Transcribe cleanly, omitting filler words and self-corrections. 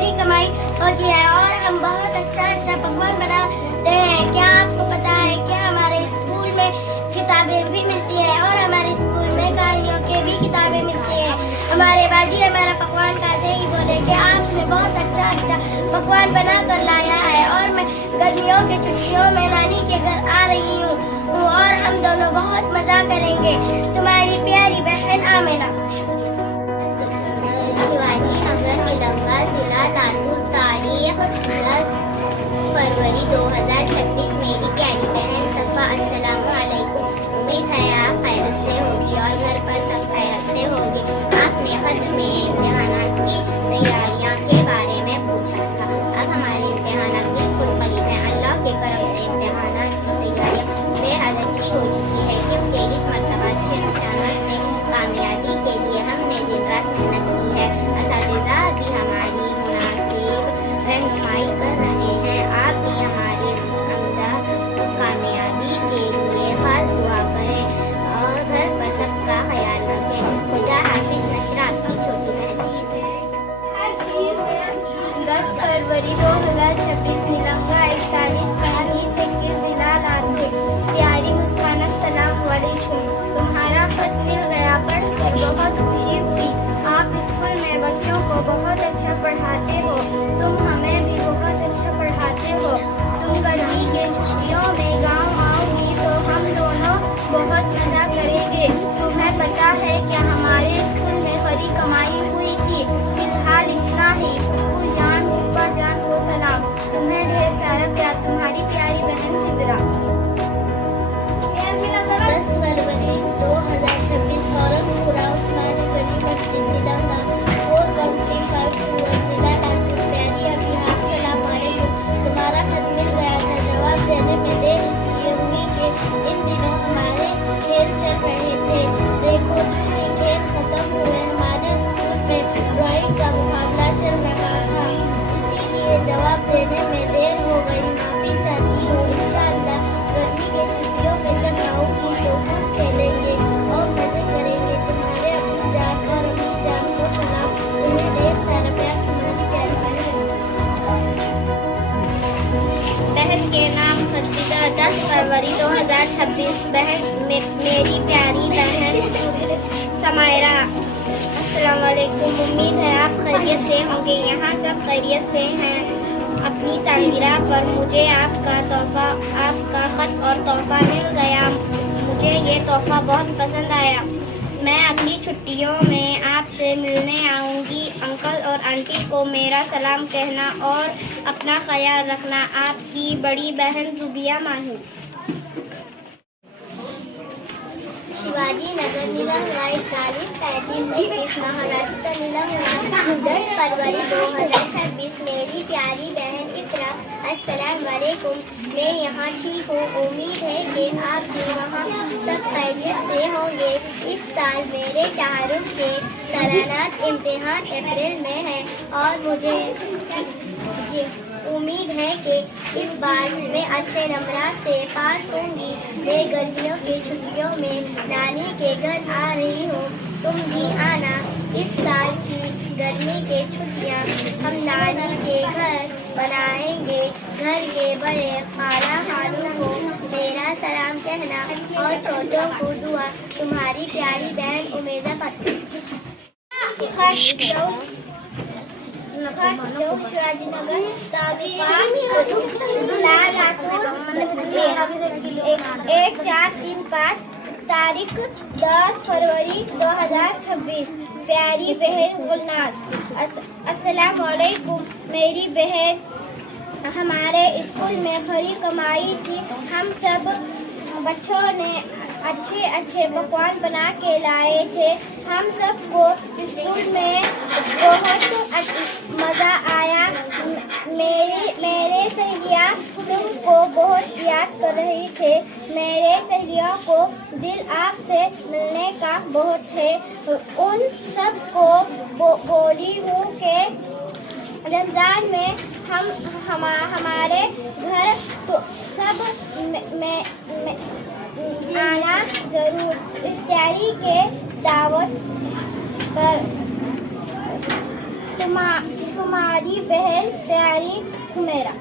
खरी कमाई होती है और हम बहुत अच्छा अच्छा पकवान बनाते हैं। क्या आपको पता है कि हमारे स्कूल में किताबें भी मिलती हैं और हमारे स्कूल में कहानियों के भी किताबें मिलती हैं। हमारे बाजी हमारा पकवान खाते ही बोले कि आपने बहुत अच्छा अच्छा पकवान बना कर लाया है और मैं गर्मियों की छुट्टियों में नानी के घर आ रही हूँ और हम दोनों बहुत मजा करेंगे। तुम्हारी प्यारी बहन आमिना। शिवाजी नगर निलंगा जिला लातूर तारीख 10 फरवरी 2026। मेरी प्यारी बहन सफ़ा, अस्सलामु अलैकुम। उम्मीद है आप खैरियत से होगी और घर पर सब खैरियत से होगी। आपने खत में इम्तिहानात की तैयारियां के बारे में पूछा था। अब हमारे इम्तिहानात बिल्कुल करीब हैं। अल्लाह के करम से इम्तिहानात की तैयारियां बेहद अच्छी हो चुकी है, क्योंकि इस मरतबा अच्छे निशानात से कामयाबी के लिए हमने दिन रात मेहनत की है। असातिज़ा भी हमारी मुनासिब रहनुमाई कर रहे हैं। आप भी हमारी अमदा कामयाबी के लिए खास दुआ करें और घर पर सबका ख्याल रखें। खुदा हाफिज। नशरा आपकी छोटी बहन। 10 फरवरी 2026 निलंगा 41 जिला लातूर। प्यारी मुस्कान, अस्सलाम वालेकुम। तुम्हारा खत मिल गया, पढ़कर बहुत खुशी हुई। आप स्कूल में बच्चों को बहुत अच्छा पढ़ाते हो। तुम हमें भी बहुत अच्छा पढ़ाते हो। तुम गर्मी के छुट्टियों में गांव आओगी तो हम दोनों बहुत मजा करेंगे। तुम्हें पता है कि हमारे स्कूल में खरी कमाई हुई थी। फिलहाल इतना ही। जान मुब्बा जान को सलाम। तुम्हें ढेर सारा प्यार। तुम्हारी प्यारी बहन सिद्रा। 10 फरवरी 2026 औरंगपुरा उस्मान गनी मस्जिद निलंगा 4135 जिला लातूर। प्यारी अभी अस्सलाम वालेकुम। तुम्हारा खत मिल गया था, जवाब देने में देर इसलिए हुई कि इन दिनों हमारे खेल चल रहे थे। देखो जो खेल खत्म हुए, हमारे स्कूल में ड्राइंग का मुकाबला चल रहा था, इसीलिए जवाब देने में देर हो गई। माफी चाहती हूँ। इंशाअल्लाह गर्मी के छुट्टियों में जब आऊंगी तो खूब खेलेंगे और मजे करेंगे। तुम्हारे अब्बू जान और अम्मी जान को सलाम। तुम्हें ढेर सारा प्यार। तुम्हारी प्यारी बहन के नाम खदीजा। 10 फरवरी 2026। बहन मेरी प्यारी बहन समायरा, अस्सलाम वालेकुम। उम्मीद है आप खैरियत से होंगे। यहाँ सब खैरियत से हैं। अपनी सालगिरह पर मुझे आपका खत और तोहफा मिल गया। मुझे ये तोहफा बहुत पसंद आया। मैं अगली छुट्टियों में आपसे मिलने आऊँगी। अंकल और आंटी को मेरा सलाम कहना और अपना ख्याल रखना। आपकी बड़ी बहन जुबिया माही। शिवाजी नगर निलंगा 4135 महाराष्ट्र निलंगा 10 फरवरी 2026। मेरी प्यारी बहन इकरा, अस्सलाम वालेकुम। मैं यहाँ ठीक हूँ। उम्मीद है कि आप भी वहाँ सब खैरियत से होंगे। इस साल मेरे तारुफ के सालाना इम्तिहान अप्रैल में है और मुझे उम्मीद है कि इस बार मैं अच्छे नंबरों से पास होंगी। मैं गर्मियों की छुट्टियों में नानी के घर आ रही हूँ। तुम भी आना। इस साल की गर्मी की छुट्टियाँ हम नानी के घर बनाएंगे। घर के बड़े खाला खालू को मेरा सलाम कहना और छोटों को दुआ। तुम्हारी प्यारी बहन उमेदा फतेह। शिवाजी नगर जिला लातूर 1435 तारीख 10 फरवरी 2026। प्यारी बहन गुलनाज, अस्सलाम वालेकुम। मेरी बहन हमारे स्कूल में खरी कमाई थी। हम सब बच्चों ने अच्छे अच्छे पकवान बना के लाए थे। हम सबको स्कूल में बहुत मज़ा आया। मेरे सहेलियाँ तुमको बहुत याद कर रही थे। मेरे सहेलियों को दिल आपसे मिलने का बहुत है। उन सबको बोली हूँ कि रमज़ान में हमारे घर तो सब आना जरूर। इफ्तारी के दावत पर तुम्हारी बहन प्यारी हुमैरा।